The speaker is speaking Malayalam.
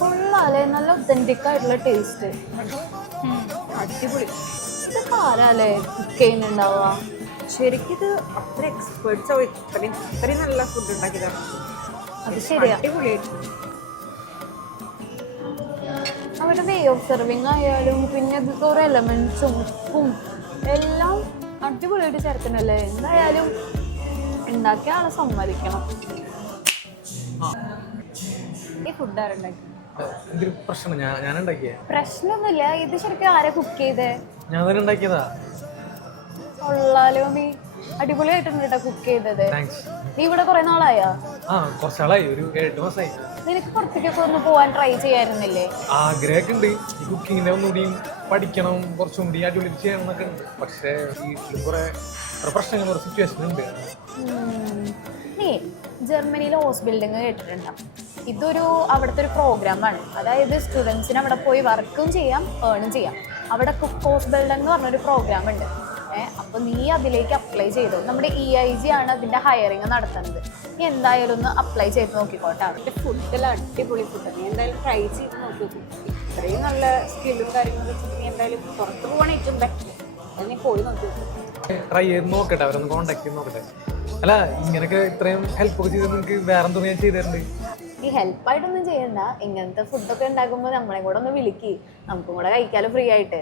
കൊള്ളാല്ലേ, നല്ല ഒത്തന്റിക് ആയിട്ടുള്ള ടേസ്റ്റ്. അടിപൊളി. ഇതൊക്കെ ആരാല്ലേ കുക്ക് ചെയ്യുന്നുണ്ടാവുക? ശരിക്കും ഇത് അത്ര എക്സ്പേർട്സ് ആവും ഇത്രയും നല്ല ഫുഡ് ഉണ്ടാക്കി തരണം. അത് ശരിയാ. അടിപൊളിയായിട്ട് അവരുടെ വേ ഓഫ് സെർവിങ് ആയാലും പിന്നെ ഇത് ഓരോ എലമെന്റ്സും ഉപ്പും എല്ലാം അടിപൊളിയായിട്ട് ചേർക്കണല്ലേ. എന്തായാലും ഉണ്ടാക്കിയ ആളെ സമ്മതിക്കണം. ഈ ഫുഡ് ആരുണ്ടാക്കി? എന്തൊരു പ്രശ്നം ഞാൻ ഉണ്ടാക്കിയ പ്രശ്നമൊന്നുമില്ല. ഇത് ശരിക്കും ആരാ കുക്ക് ചെയ്തേ? ഞാൻ തന്നെ ഉണ്ടാക്കിയതാ. കൊള്ളാലോ, നീ അടിപൊളിയായിട്ടുണ്ട് കേട്ടോ കുക്ക് ചെയ്തത്. താങ്ക്സ്. നീ ഇവിടെ കുറെ നാളായാ? കുറച്ചാളായി, ഒരു 8 മാസമായി. നിനക്ക് പുറത്തേക്കൊക്കെ ഒന്ന് പോവാൻ ട്രൈ ചെയ്യായിരുന്നില്ലേ? ആഗ്രഹമൊക്കെ ഉണ്ട്. ഈ കുക്കിങ്ങിന്റെ ഒന്നുകൂടി പഠിക്കണം, കുറച്ചും കൂടി അടിപൊളി ചെയ്യണം എന്നൊക്കെ ഉണ്ട്. പക്ഷേ വീട്ടിലും കുറെ പ്രശ്നങ്ങൾ, കുറെ സിറ്റുവേഷൻ ഉണ്ട്. നീ ജർമ്മനിയിലെ ഹോസ് ബിൽഡിങ് കേട്ടിട്ടുണ്ടോ? ഇതൊരു അവിടുത്തെ ഒരു പ്രോഗ്രാമാണ്. അതായത് സ്റ്റുഡൻസിന് അവിടെ പോയി വർക്കും ചെയ്യാം, ഏണും ചെയ്യാം. അവിടെ ഹോസ് ബിൽഡിംഗ് എന്ന് പറഞ്ഞൊരു പ്രോഗ്രാം ഉണ്ട്. അപ്പോൾ നീ അതിലേക്ക് അപ്ലൈ ചെയ്തു. നമ്മുടെ EIG ആണ് അതിൻ്റെ ഹയറിങ് നടത്തുന്നത്. നീ എന്തായാലും ഒന്ന് അപ്ലൈ ചെയ്ത് നോക്കിക്കോട്ടെ. അതിൻ്റെ ഫുഡെല്ലാം അടിപൊളി ഫുഡ്. നീ എന്തായാലും ട്രൈ ചെയ്ത് നോക്കി. ഇത്രയും നല്ല സ്കില്ലും കാര്യങ്ങളും നീ എന്തായാലും പുറത്ത് പോകണം ഏറ്റവും ബെറ്റർ. അത് നീ പോയി നോക്കി ട്രൈ ചെയ്ത് നോക്കട്ടെ, അവരൊന്ന് കോണ്ടാക്ട് ചെയ്ത് നോക്കട്ടെ. അല്ല, ഇങ്ങനെയൊക്കെ ഇത്രയും ഹെൽപ്പൊക്കെ ചെയ്ത് നിങ്ങൾക്ക് വേറെ എന്തോ ഞാൻ ചെയ്തിട്ടുണ്ട്. ഈ ഹെൽപ്പായിട്ടൊന്നും ചെയ്യണ്ട. ഇങ്ങനത്തെ ഫുഡൊക്കെ ഉണ്ടാക്കുമ്പോൾ നമ്മളെ കൂടെ ഒന്ന് വിളിക്ക്, നമുക്കും കൂടെ കഴിക്കാലോ ഫ്രീ ആയിട്ട്.